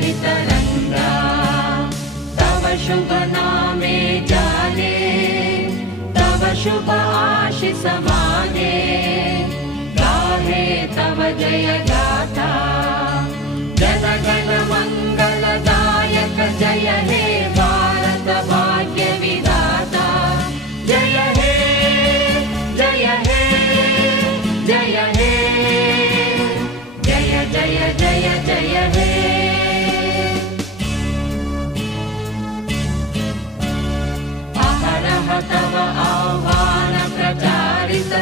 भितरङ्गा तव शुभ नामे जाने तव शुभ आशीष माने गाहे तव जय गाथा जन गण मंगलदायक जय हे भारत भाग्य विधाता जय हे जय हे जय हे जय जय जय जय हे अहरह तव आह्वान प्रचारित